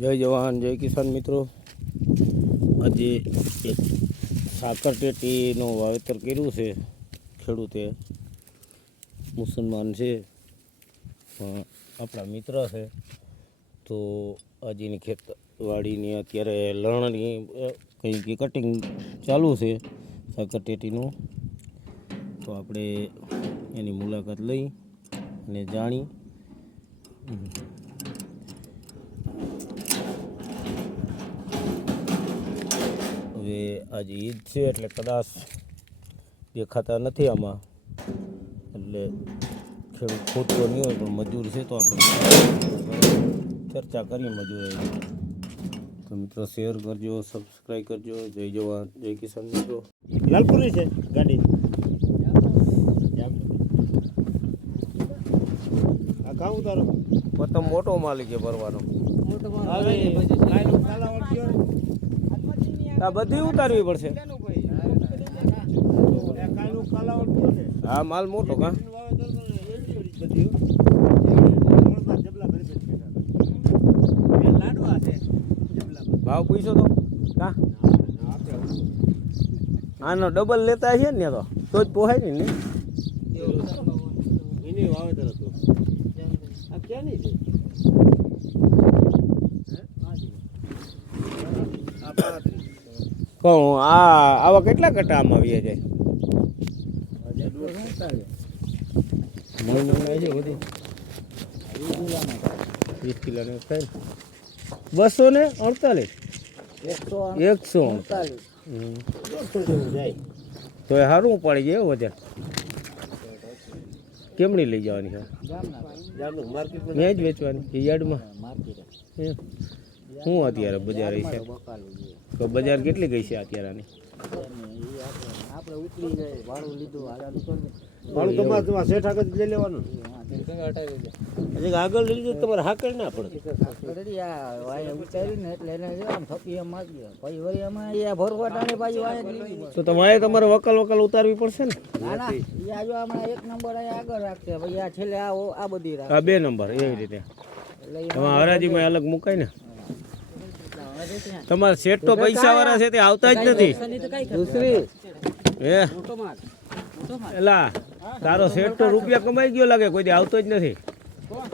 જય જવાન જય કિસાન મિત્રો, આજે એક સાકર ટેટીનું વાવેતર કર્યું છે. ખેડૂતે મુસલમાન છે પણ આપણા મિત્ર છે. તો આજની ખેતવાડીની અત્યારે લણની કંઈક કટિંગ ચાલુ છે સાકર ટેટીનું. તો આપણે એની મુલાકાત લઈ અને જાણી. હવે આજે ઈદ છે એટલે કદાચ દેખાતા નથી આમાં, એટલે ખેડૂત ખોટો નહીં હોય પણ મજૂર છે તો આપણે ચર્ચા કરીએ મજૂર. તો મિત્રો શેર કરજો, સબસ્ક્રાઈબ કરજો. જય જવાન જય કિસાન મિત્રો. લાલપુરી છે ગાડી આ કાં ઉતારો પ્રથમ મોટો માલિક છે ભરવાનો. આ બધી ઉતારવી પડશે. હા, માલ મોટો કા ભાવ પૂછો તો કા આનો ડબલ લેતા છે ને તો જ પોહાય ને. એની વાવેતર હતું આ ક્યાં નહીં છે કહું આવા કેટલા કટા આમાં આવીએ છે? બધી 20 કિલોને થાય 248 148 તો એ સારું પડી જાય વજન. કેમની લઈ જવાની છે? ત્યાં જ વેચવાની યાર્ડમાં. શું અત્યારે બજાર છે? તો બજાર કેટલી ગઈ છે અત્યારે આની? આગળ લઈ લીધું તમારે હાકર ના પડે. તો તમારે વકલ ઉતારવી પડશે ને? આ 2 નંબર એવી રીતે હરાજીમાં અલગ મુકાય ને. તમારે શેઠ તો પૈસા વાળા છે તે આવતા જ નથી. હે એલા તારો શેઠ તો રૂપિયા કમાઈ ગયો લાગે, કોઈ આવતો જ નથી,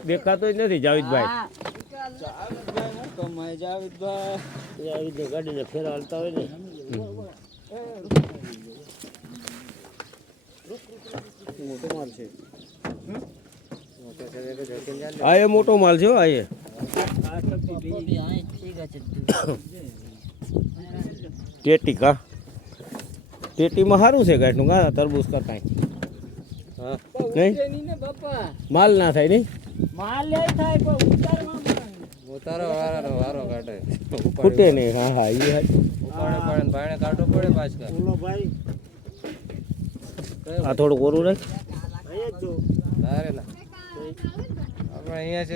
દેખાતો જ નથી. જાવેદભાઈ ગાડીને ફેરા હાલતા હોય ને. મોટો માલ છે. આ એ મોટો માલ છે. આ એ ટેટી કા ટેટીમાં સારું છે ગાંઠનું કા તરબૂચ કા કાંઈ નહીં માલ ના થાય નહીં. ખૂટે નહીં. હા હા એ આ થોડું કોરું રાખ. અહીંયા છે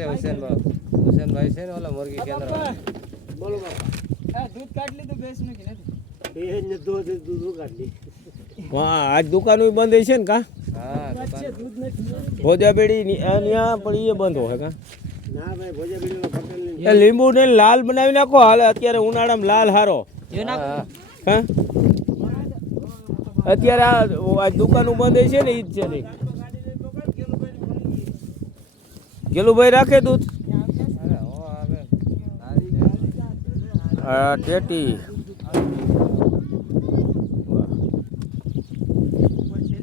હુસેનભાઈ છે ને ઓલા મુરગી કેન્દ્ર. બોલો દૂધ કાઢ લીધું ભેંસ નથી. આજ દુકાન બંધ છે ને કા? ભોજાબેડી પણ એ બંધ હોય કા? એ લીંબુ ને લાલ બનાવી નાખો હાલે. અત્યારે ઉનાળામાં લાલ હારો. હા અત્યારે આ દુકાનો બંધ છે ને ઈ જ છે નહીં. ગેલુભાઈ રાખે દૂધ. હા ટેટી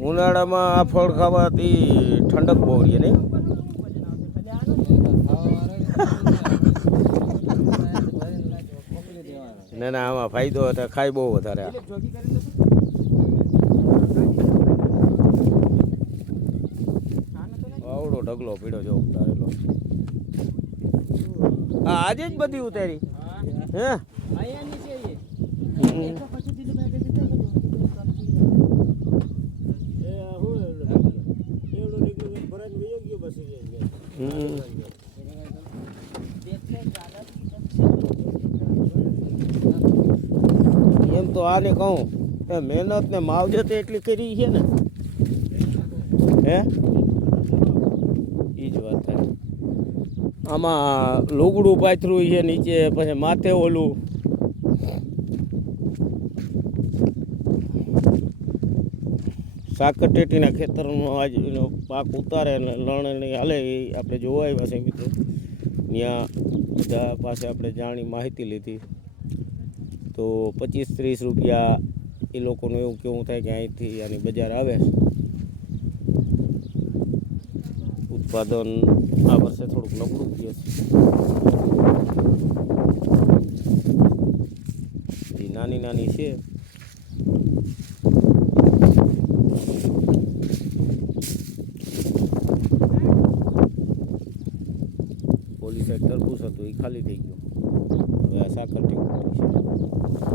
ઉનાળામાં આ ફળ ખાવાથી ઠંડક બહુ રહે નહીં? ના ના આમાં ફાયદો હતો, ખાઈ બહુ વધારે. આવડો ઢગલો પીડો જો ઉતારેલો. હા આજે જ બધી ઉતારી. હે એમ તો આને કહું મહેનત ને માવજત એટલી કરી છે ને. હે એ જ વાત થાય. આમાં લુગડું પાથરું છે નીચે, પછી માથે ઓલું સાકર ટેટીના ખેતરનો આજ એનો પાક ઉતારે અને લણણી હાલે એ આપણે જોવા આવ્યા છે મિત્રો. ત્યાં બધા પાસે આપણે જાણી માહિતી લીધી તો 25-30 રૂપિયા એ લોકોનું એવું કેવું થાય કે અહીંથી આની બજાર આવે. ઉત્પાદન આ વર્ષે થોડુંક નબળું થયું છે, એ નાની નાની છે. પોલીસ સાઈડ તરબૂચ હતું એ ખાલી થઈ ગયું. હવે આ સાકર ટેકરી છે.